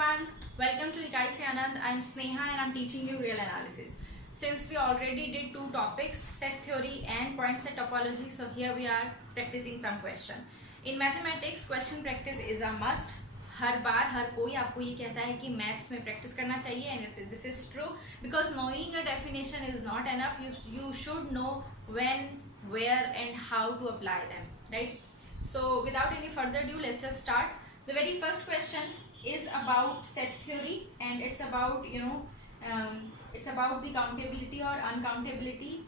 everyone, welcome to Ikai Se Anand. I'm Sneha and I'm teaching you real analysis. Since we already did two topics, set theory and point set topology, so here we are practicing some question. In mathematics, question practice is a must. हर बार हर कोई आपको ये कहता है कि maths में practice करना चाहिए and this is true because knowing a definition is not enough. You should know when, where and how to apply them, right? So without any further ado, let's just start. The very first question is about set theory and it's about it's about the countability or uncountability.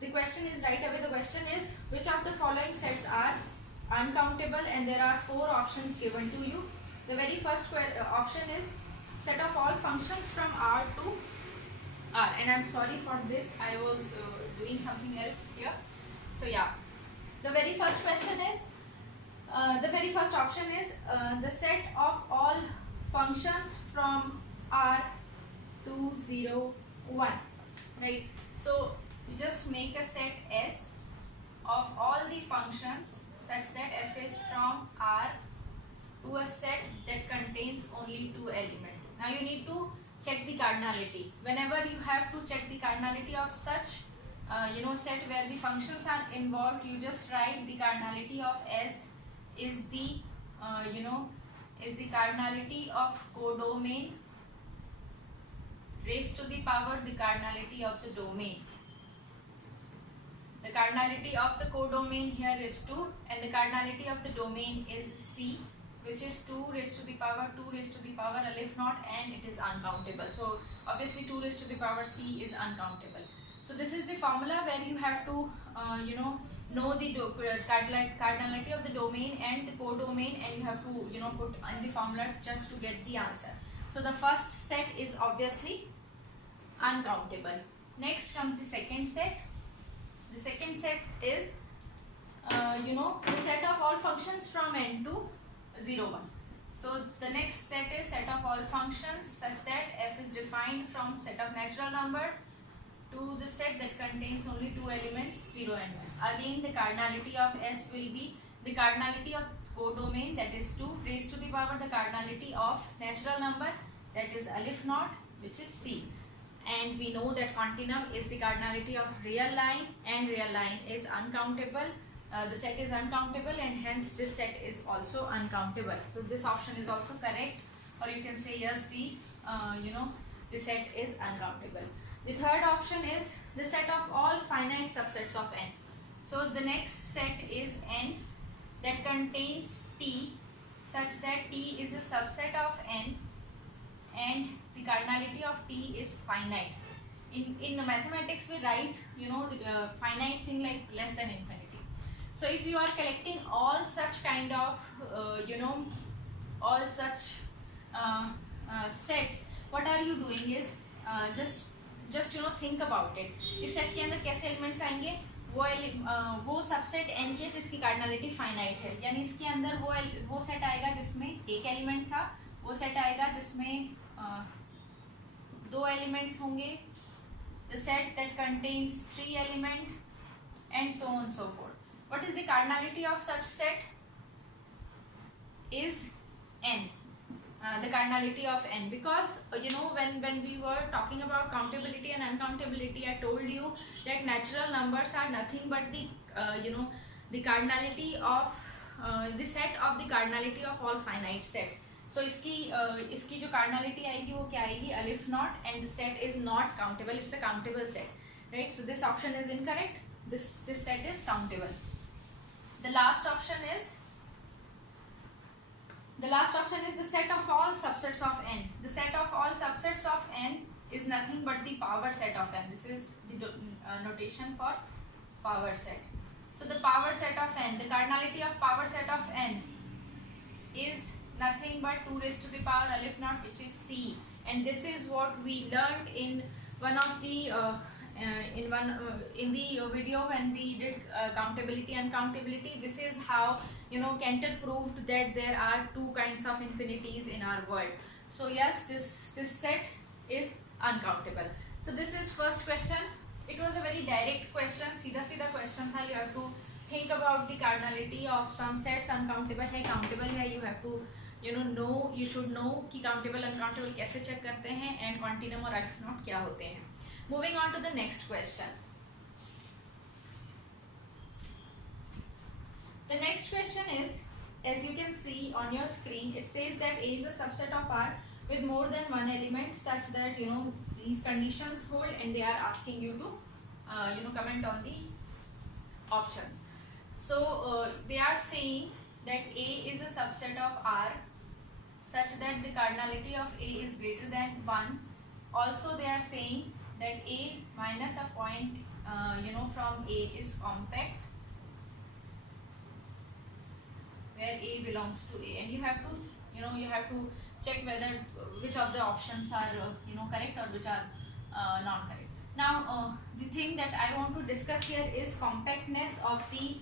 The question is right away. The question is which of the following sets are uncountable, and there are four options given to you. The very first option is set of all functions from R to R, and I'm sorry for this, I was doing something else here. So yeah, the very first question is the very first option is the set of all functions from R to 0, 1, right? So you just make a set S of all the functions such that f is from R to a set that contains only two elements. Now you need to check the cardinality. Whenever you have to check the cardinality of such set where the functions are involved, you just write the cardinality of S is the is the cardinality of codomain raised to the power the cardinality of the domain. The cardinality of the codomain here is 2 and the cardinality of the domain is C, which is 2 raised to the power 2 raised to the power aleph naught, and it is uncountable. So obviously 2 raised to the power C is uncountable. So this is the formula where you have to know the cardinality of the domain and the codomain, and you have to put in the formula just to get the answer. So the first set is obviously uncountable. Next comes the second set. The second set is the set of all functions from n to 0, 1. So the next set is set of all functions such that f is defined from set of natural numbers to the set that contains only two elements 0 and 1. Again the cardinality of S will be the cardinality of codomain, that is 2 raised to the power the cardinality of natural number, that is aleph naught, which is C. And we know that continuum is the cardinality of real line, and real line is uncountable. The set is uncountable and hence this set is also uncountable. So this option is also correct, or you can say yes, the the set is uncountable. The third option is the set of all finite subsets of n. So the next set is n that contains T such that T is a subset of n and the cardinality of T is finite. In mathematics we write the finite thing like less than infinity. So if you are collecting all such kind of all such sets, what are you doing is just think about it. इस set के अंदर कैसे elements आएंगे? वो subset n के जिसकी cardinality finite है, यानी इसके अंदर वो सेट आएगा जिसमें एक एलिमेंट था, वो सेट आएगा जिसमें दो एलिमेंट्स होंगे, the set that contains 3 elements, and so on and so forth. What is the cardinality of such set? Is n. The cardinality of n, because when we were talking about countability and uncountability, I told you that natural numbers are nothing but the the cardinality of the set of the cardinality of all finite sets. So इसकी जो cardinality आएगी वो क्या आएगी? aleph naught, and the set is not countable. It's a countable set, right? So this option is incorrect. This set is countable. The last option is the set of all subsets of n. The set of all subsets of n is nothing but the power set of n. This is the notation for power set. So the power set of n, the cardinality of power set of n is nothing but 2 raised to the power aleph naught, which is C. And this is what we learned in one of the in the video when we did countability and uncountability. This is how Cantor proved that there are two kinds of infinities in our world. So yes, this set is uncountable. So this is first question. It was a very direct question, सीधा question था. You have to think about the cardinality of some sets. Uncountable है, countable है, you have to you should know कि countable uncountable कैसे check करते हैं and continuum और if not क्या होते हैं. Moving on to the next question. The next question is, as you can see on your screen, it says that A is a subset of R with more than one element such that these conditions hold, and they are asking you to comment on the options. So they are saying that A is a subset of R such that the cardinality of A is greater than 1. Also they are saying that A minus a point from A is compact, where A belongs to A, and you have to check whether which of the options are correct or which are non-correct. Now the thing that I want to discuss here is compactness of the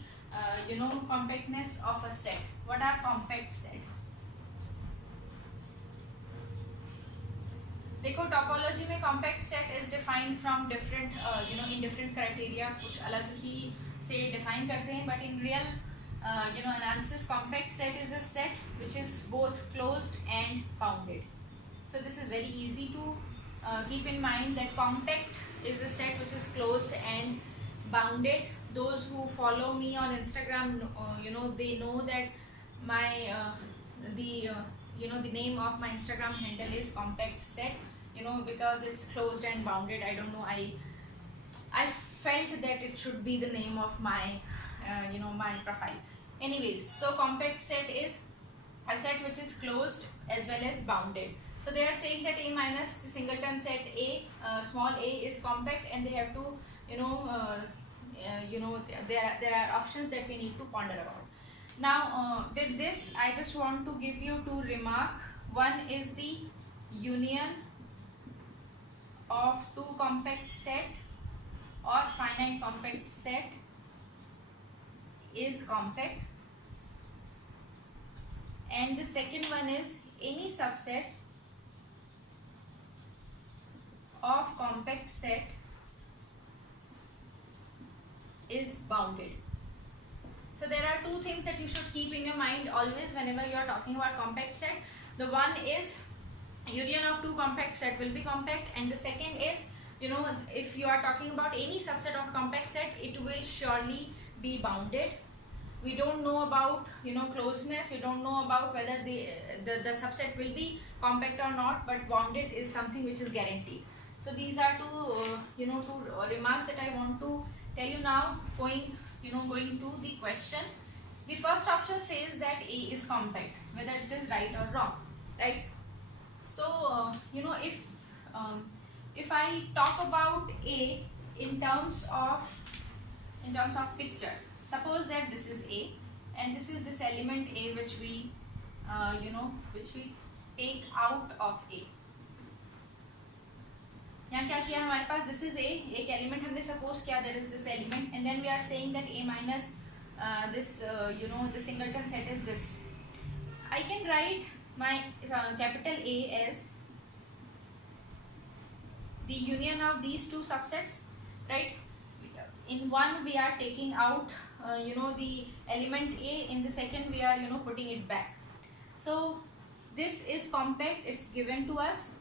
compactness of a set. What are compact set? देखो topology में compact set is defined from different in different criteria, कुछ अलग ही से define करते हैं, but in real analysis, compact set is a set which is both closed and bounded. So this is very easy to keep in mind that compact is a set which is closed and bounded. Those who follow me on Instagram, they know that my the name of my Instagram handle is compact set, because it's closed and bounded. I don't know, I felt that it should be the name of my my profile. Anyways, so compact set is a set which is closed as well as bounded. So they are saying that A minus the singleton set A, small a, is compact, and they have to there are options that we need to ponder about. Now with this I just want to give you two remarks. One is the union of two compact set or finite compact set is compact, and the second one is any subset of compact set is bounded. So there are two things that you should keep in your mind always whenever you are talking about compact set. The one is union of two compact set will be compact, and the second is if you are talking about any subset of compact set, it will surely be bounded. We don't know about closeness, we don't know about whether the subset will be compact or not, but bounded is something which is guaranteed. So these are two two remarks that I want to tell you now. Going to the question, the first option says that A is compact, whether it is right or wrong, right? So if I talk about A in terms of picture, suppose that this is A and this is this element A which we take out of A. यहाँ क्या किया हमारे पास, this is A, एक element हमने suppose किया there is this element, and then we are saying that A minus this the singleton set is this. I can write my capital A as the union of these two subsets, right? In one we are taking out the element A, in the second we are putting it back. So this is compact, it's given to us,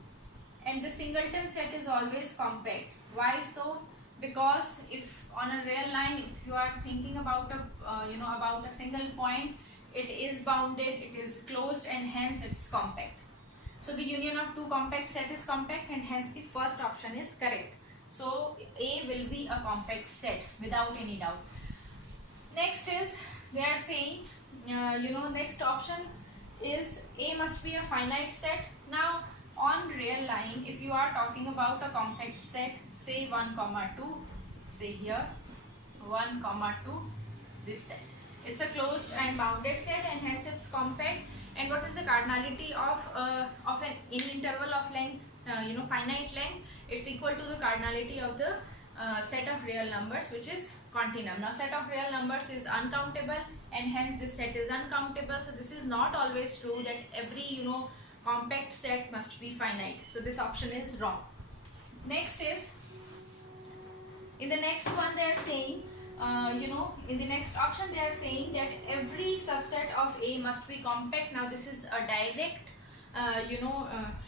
and the singleton set is always compact. Why so? Because if on a real line, if you are thinking about a single point, it is bounded, it is closed, and hence it's compact. So the union of two compact set is compact, and hence the first option is correct. So A will be a compact set without any doubt. Next is, they are saying next option is A must be a finite set. Now on real line, if you are talking about a compact set, say 1, 2, say here 1, 2, this set, it's a closed and bounded set, and hence it's compact. And what is the cardinality of an interval of length, finite length? It's equal to the cardinality of the set of real numbers, which is continuum. Now set of real numbers is uncountable, and hence this set is uncountable. So this is not always true that every compact set must be finite. So this option is wrong. Next is, in the next one they are saying in the next option they are saying that every subset of A must be compact. Now this is a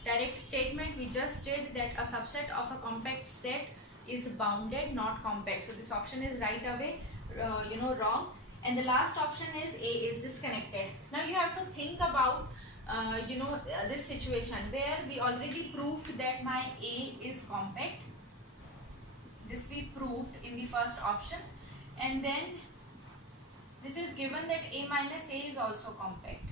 direct statement we just did, that a subset of a compact set is bounded, not compact. So this option is right away wrong. And the last option is A is disconnected. Now you have to think about this situation where we already proved that my A is compact. This we proved in the first option, and then this is given that A minus A is also compact,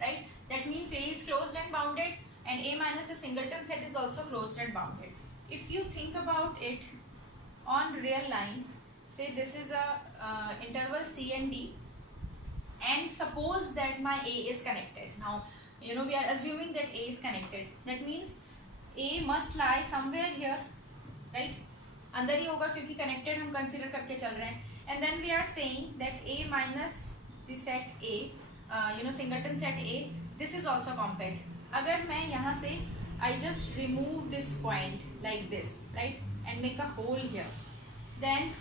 right? That means A is closed and bounded, and A minus the singleton set is also closed and bounded. If you think about it on real line, say this is a interval C and D, and suppose that my A is connected. Now we are assuming that A is connected. That means A must lie somewhere here, right? अंदर ही होगा क्योंकि connected हम consider करके चल रहे हैं. And then we are saying that A minus the set A, singleton set A, this is also compact. अगर मैं यहाँ से I just remove this point like this, right, and make a hole here, then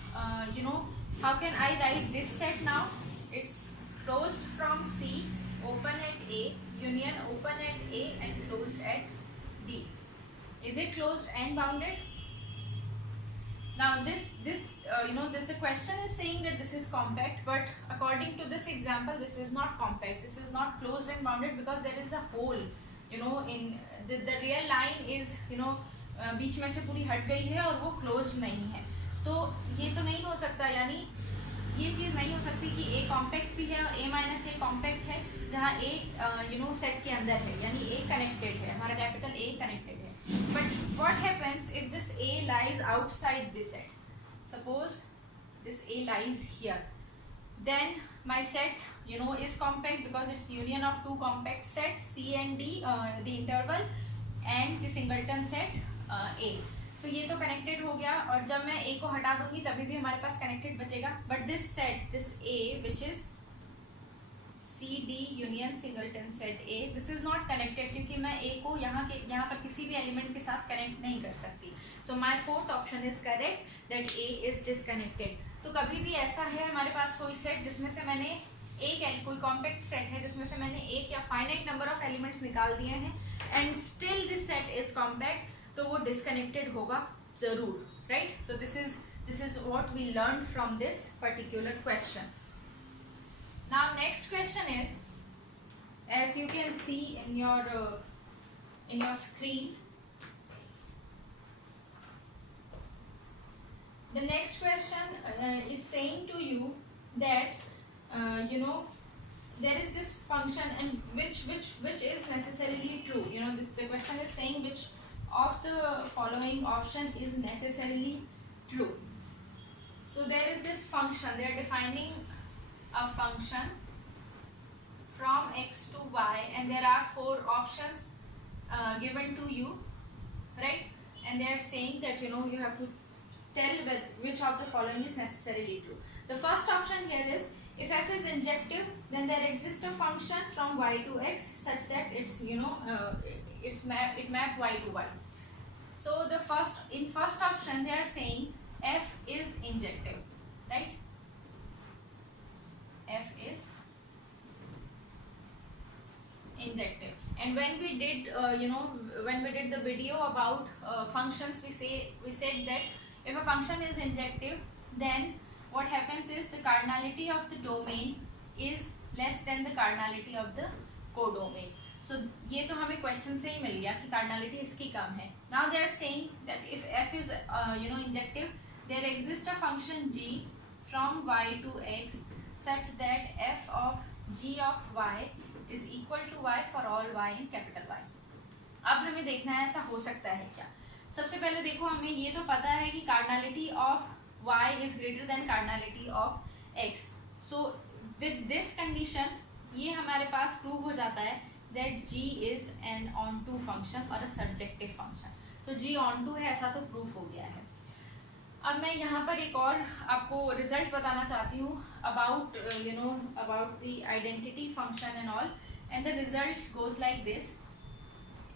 how can I write this set now? It's closed from C, open at A, union open at A and closed at D. Is it closed and bounded? Now this the question is saying that this is compact, but according to this example this is not compact, this is not closed and bounded, because there is a hole in the real line is बीच में से पूरी हट गई है और वो closed नहीं है. तो ये तो नहीं हो सकता, यानी ये चीज़ नहीं हो सकती कि A compact भी है और A minus A compact है, जहाँ A सेट के अंदर है, यानी A connected है, हमारा कैपिटल A connected है. But what happens if this A lies outside this set? Suppose this A lies here, then my set is compact because it's union of two compact set C and D, the interval, and the singleton set A. So ये तो connected हो गया, और जब मैं A को हटा दूंगी तभी भी हमारे पास connected बचेगा. But this set, this A, which is C D union singleton set A, this is not connected क्योंकि मैं A को यहाँ पर किसी भी एलिमेंट के साथ कनेक्ट नहीं कर सकती. So my fourth option is correct, that A is disconnected. तो कभी भी ऐसा है हमारे पास कोई सेट जिसमें से मैंने कोई कॉम्पैक्ट सेट है जिसमें से मैंने एक या फाइनाइट नंबर ऑफ एलिमेंट्स निकाल दिए हैं, and still this set is compact, तो वो डिस्कनेक्टेड होगा जरूर, right? So this is what we learn from this particular question. Now next question is, as you can see in your screen, the next question is saying to you that there is this function and which is necessarily true. The question is saying which of the following option is necessarily true. So there is this function, they are defining a function from x to y, and there are 4 options given to you, right? And they are saying that you have to tell which of the following is necessarily true. The first option here is, if f is injective, then there exists a function from y to x such that it's it map y to y. So the first option they are saying f is injective, right? F is injective. And when we did the video about functions, we said that if a function is injective, then what happens is the cardinality of the domain is less than the cardinality of the codomain. So ये तो हमें question से ही मिल गया कि cardinality इसकी कम है. Now they are saying that if f is injective, there exists a function g from y to x such that f of g of y is equal to y for all y in capital Y. अब हमें देखना है ऐसा हो सकता है क्या. सबसे पहले देखो, हमें ये तो पता है कि cardinality of y is greater than cardinality of x. So with this condition ये हमारे पास प्रूव हो जाता है that g is an onto function और a surjective function. तो g onto है, ऐसा तो प्रूफ हो गया है. अब मैं यहाँ पर एक और आपको रिजल्ट बताना चाहती हूँ about about the identity function and all, and the result goes like this: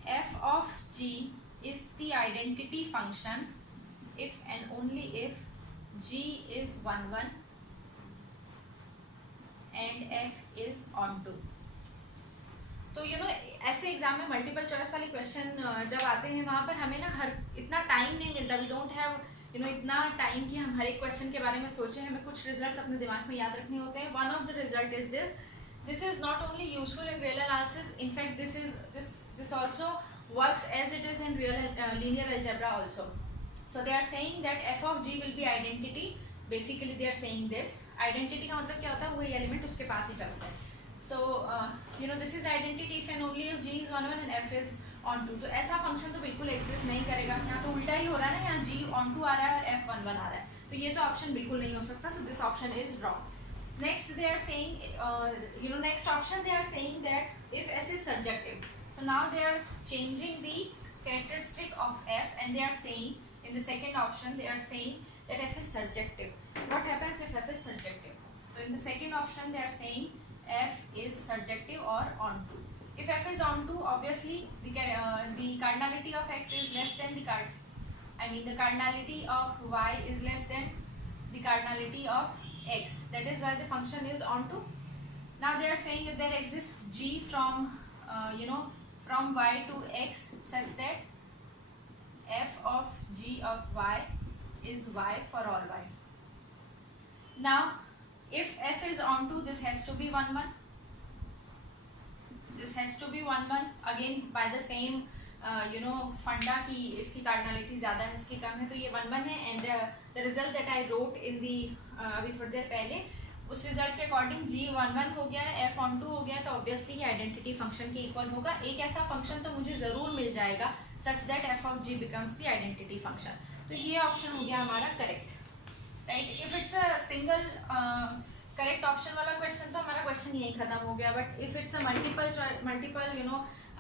f of g is the identity function if and only if G is 1 1 and F is on 2. तो ऐसे exam में multiple choice वाले question जब आते हैं वहाँ पर हमें ना हर इतना टाइम नहीं मिलता, वी डोंट हैव इतना टाइम कि हम हर एक क्वेश्चन के बारे में सोचें, हमें कुछ रिजल्ट्स अपने दिमाग में याद रखने होते हैं. One of the result is this is not only useful in real analysis, in fact this also works as it is in real linear algebra also. So they are saying that F of G will be identity. Basically they are saying this. Identity का मतलब क्या होता है, वही element उसके पास ही चलता है. So this is identity if and only if G is 1 1 and F is on 2. तो ऐसा फंक्शन तो बिल्कुल एग्जिस्ट नहीं करेगा. यहाँ तो उल्टा ही हो रहा है ना, यहाँ G on 2 आ रहा है और F 1 1 आ रहा है, तो ये तो ऑप्शन बिल्कुल नहीं हो सकता. So this option is wrong. Next they are saying next option they are saying that if S is surjective. So now they are changing the characteristic of F and they are saying in the second option they are saying that F is surjective. What happens if F is surjective? So in the second option they are saying F is surjective or onto. If F is onto, obviously the cardinality of X is less than the cardinality of Y is less than the cardinality of X. That is why the function is onto. Now they are saying if there exists G from from Y to X such that F of G of Y is Y for all Y. Now if F is onto, this has to be 1 1. This has to be 1 1 again by the same फंडा की इसकी cardinality ज़्यादा है इसकी कम है, तो ये 1 1 है. And the result that I wrote in the अभी थोड़ी देर पहले, उस रिजल्ट के अकॉर्डिंग G 1 1 हो गया है, F on 2 हो गया, तो ऑब्वियसली ये आइडेंटिटी फंक्शन के इक्वल होगा. एक ऐसा फंक्शन तो मुझे ज़रूर मिल जाएगा such that F of G becomes the identity function. तो ये ऑप्शन हो गया हमारा correct, right. If it's a single correct option वाला क्वेश्चन तो हमारा क्वेश्चन यही खत्म हो गया. But if it's a multiple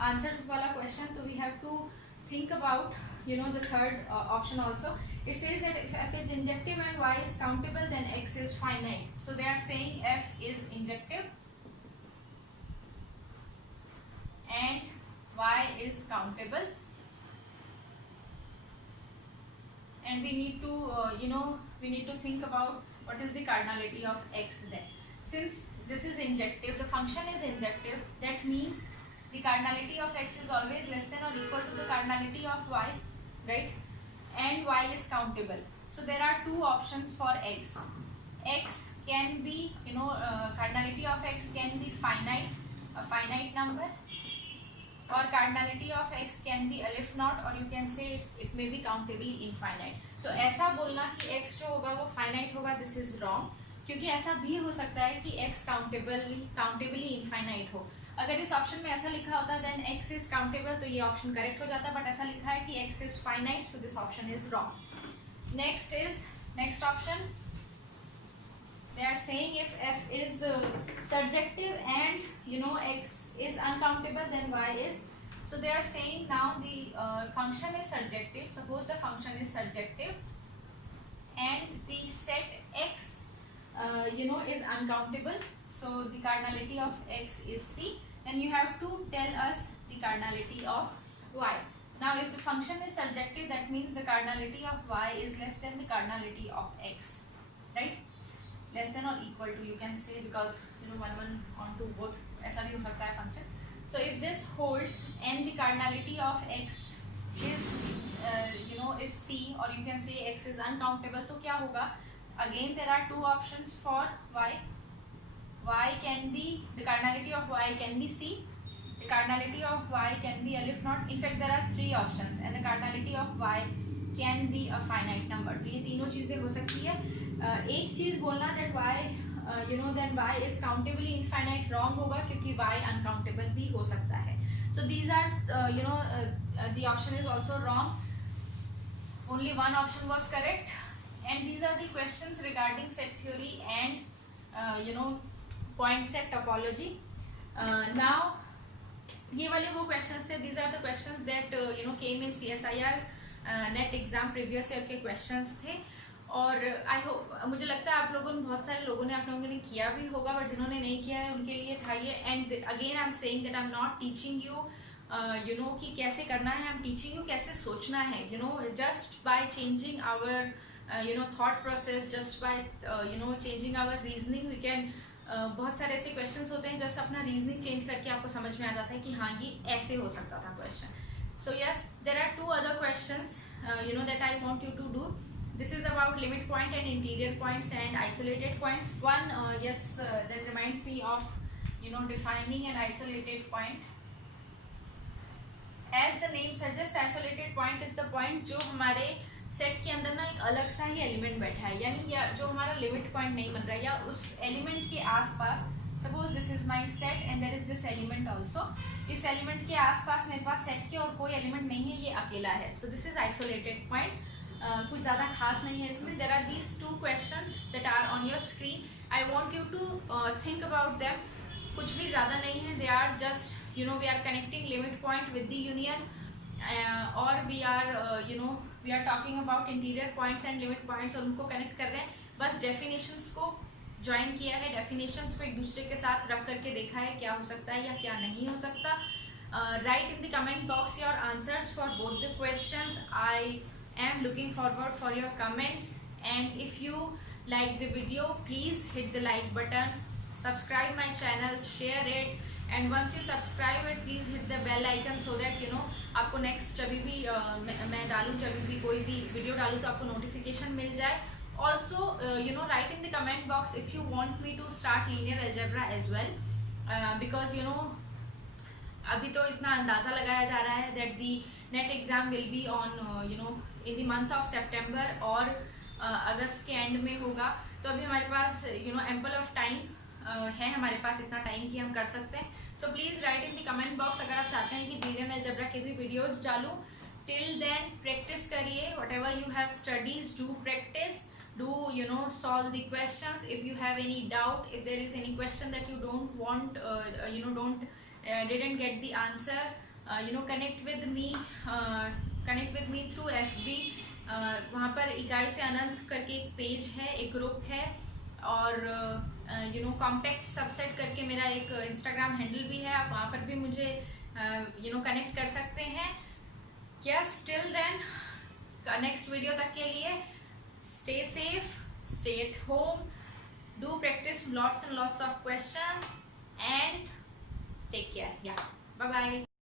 answers वाला क्वेश्चन, तो we have to think about the third option also. It says that if F is injective and Y is countable, then X is finite. So they are saying F is injective and Y is countable, and we need to think about what is the cardinality of X then. Since this is injective, the function is injective, that means the cardinality of X is always less than or equal to the cardinality of Y, right? And Y is countable. So there are two options for X. X can be, cardinality of X can be finite, a finite number, or cardinality of X can be aleph naught, or you can say it may be countably infinite. तो ऐसा बोलना कि X जो होगा वो finite होगा, this is wrong, क्योंकि ऐसा भी हो सकता है कि X countably infinite हो. अगर इस ऑप्शन में ऐसा लिखा होता then X is countable, तो ये ऑप्शन करेक्ट हो जाता, बट ऐसा लिखा है कि X is finite, so this option is wrong. Next option, they are saying if F is surjective and X is uncountable, then Y is. So they are saying now the function is surjective. Suppose the function is surjective and the set X is uncountable, so the cardinality of X is C. Then you have to tell us the cardinality of Y. Now if the function is surjective, that means the cardinality of Y is less than the cardinality of X, right? Less than or equal to, you can say, because 1 1 on 2 both ऐसा भी हो सकता है function. So if this holds and the cardinality of X is is C, or you can say X is uncountable, तो क्या होगा? Again there are two options for Y. Y can be, the cardinality of Y can be C, the cardinality of Y can be aleph naught. In fact there are three options, and the cardinality of Y can be a finite number. तो ये तीनों चीजें हो सकती है. एक चीज बोलना that Y then Y is countably infinite wrong होगा, क्योंकि Y uncountable भी हो सकता है. So these are the option is also wrong. Only one option was correct, and these are the questions regarding set theory and point set topology. Now ये वाले वो questions थे. These are the questions that came in CSIR net exam previous year के questions थे. और I hope, मुझे लगता है आप लोगों ने, बहुत सारे लोगों ने, आप लोगों ने किया भी होगा, बट जिन्होंने नहीं किया है उनके लिए था ये. And again I am saying that I am not teaching you कि कैसे करना है, आई एम टीचिंग यू कैसे सोचना है. Just by changing our thought process, just by changing our reasoning we can बहुत सारे ऐसे क्वेश्चंस होते हैं जस्ट अपना रीजनिंग चेंज करके आपको समझ में आ जाता है कि हाँ ये ऐसे हो सकता था question. So yes, there are 2 other questions that I want you to do. This is about limit point and interior points and isolated points. One that reminds me of defining an isolated point. As the name suggests, isolated point is the point जो हमारे set के अंदर ना एक अलग सा ही element बैठा है, यानी या जो हमारा लिमिट पॉइंट नहीं बन रहा है, या उस एलिमेंट के आसपास. Suppose this is my set and there is this element also. इस एलिमेंट के आसपास मेरे पास सेट के और कोई एलिमेंट नहीं है, ये अकेला है. So this is isolated point. कुछ ज़्यादा खास नहीं है इसमें. There are these 2 questions that are on your screen. I want you to think about them. कुछ भी ज़्यादा नहीं है. They are just we are connecting limit point with the union, और we are talking about interior points and limit points, और उनको connect कर रहे हैं. बस डेफिनेशंस को ज्वाइन किया है, डेफिनेशंस को एक दूसरे के साथ रख करके देखा है क्या हो सकता है या क्या नहीं हो सकता. Right in the comment box your answers for both the questions. I am looking forward for your comments, and if you like the video, please hit the like button, subscribe my channel, share it, and once you subscribe it, please hit the bell icon so that आपको next जब भी मैं डालूँ, जब भी कोई भी video डालूँ तो आपको नोटिफिकेशन मिल जाए. Also write in the comment box if you want me to start linear algebra as well, because अभी तो इतना अंदाज़ा लगाया जा रहा है that the NET exam will be on in the month of September, और अगस्त के एंड में होगा. तो अभी हमारे पास एम्पल ऑफ टाइम है, हमारे पास इतना टाइम कि हम कर सकते हैं. So please write in the comment box अगर आप चाहते हैं कि लीनियर अलजेब्रा के भी वीडियोस डालूं. टिल देन प्रैक्टिस करिए. Whatever you have studies, do practice, do solve the questions. If you have any doubt, if there is any question that you don't want didn't get the answer, connect with me through FB. वहाँ पर इकाई से अनंत करके एक page है, एक group है, और कॉम्पैक्ट सबसेट करके मेरा एक इंस्टाग्राम हैंडल भी है. आप वहाँ पर भी मुझे कनेक्ट कर सकते हैं. Yes, till then next video तक के लिए stay safe, stay at home, do practice lots and lots of questions, and take care. Yeah bye bye.